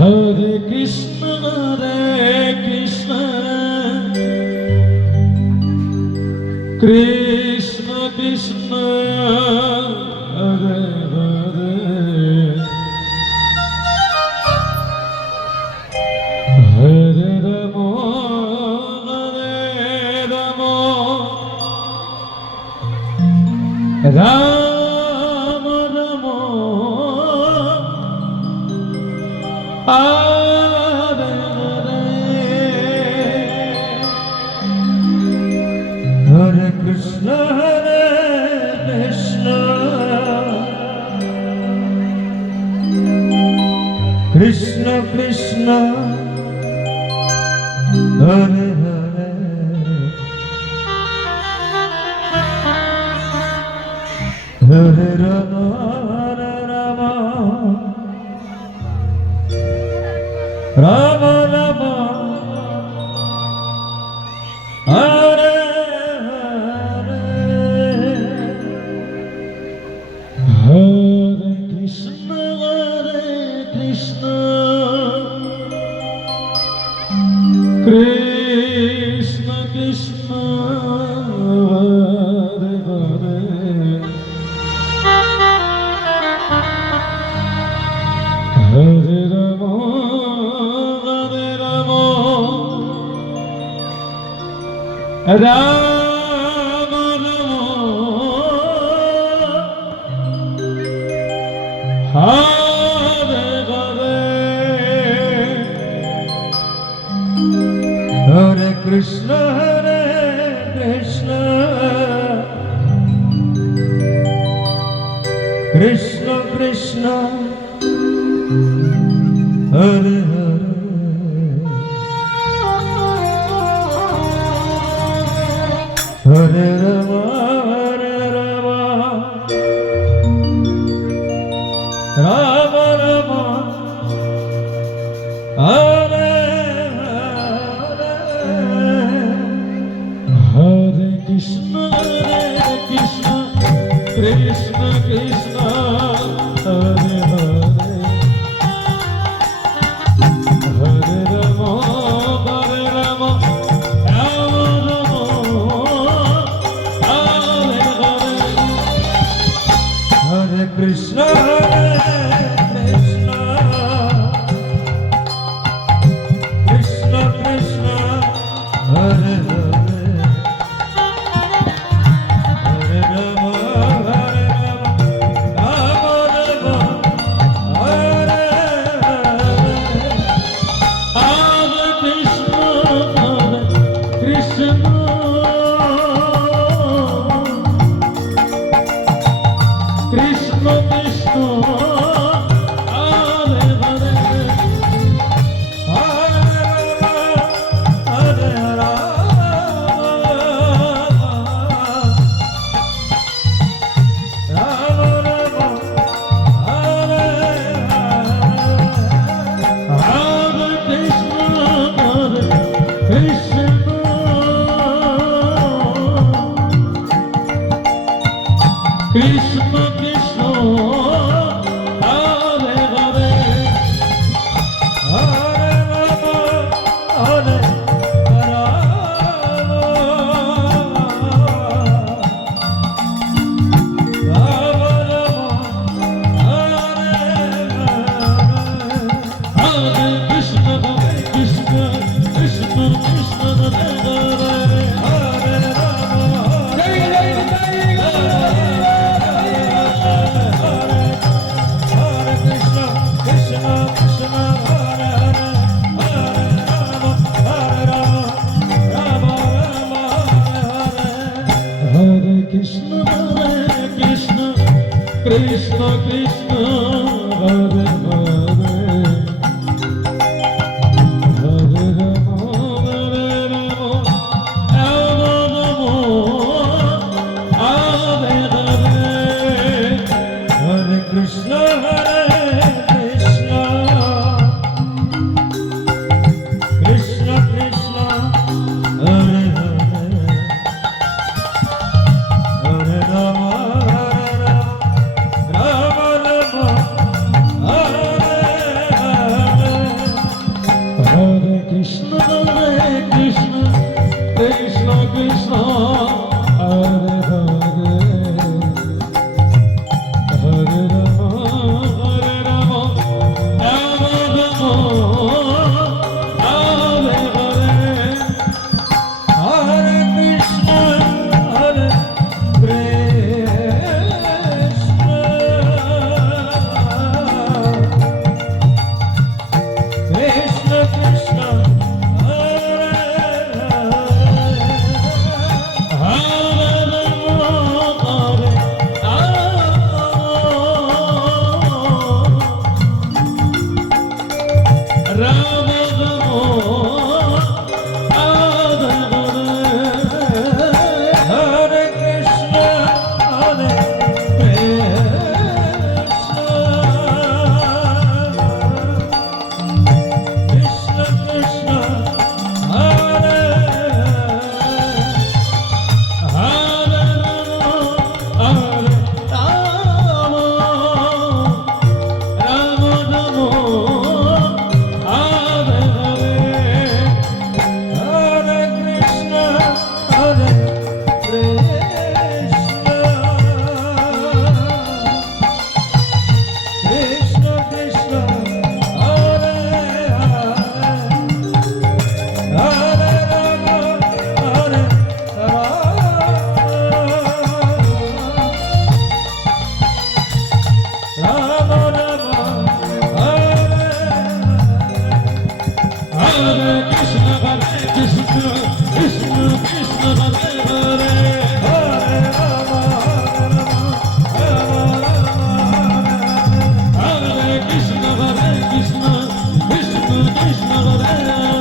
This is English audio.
Hare Krishna, Krishna Krishna, Hare Hare, Hare Rama, Hare Rama, Rama Rama, Hare Hare, Hare Krishna, Krishna Krishna, Hare Hare, Hare Rama, Hare Rama, Rama Rama, Hare Hare, Hare Krishna, Krishna Krishna, Hare Hare, Hare Rama, Hare Rama, Rama Rama, Hare Krishna, Krishna Krishna, Hare Hare, Hare Rama, Hare Rama, Rama Rama, Hare Hare Krishna, Krishna Krishna, Hare Hare, Hare Rama, Hare Rama, Rama Rama, Hare Hare, Hare Krishna, Krishna Krishna, Hare Hare, Hare Rama, Hare Rama, Krishna Hare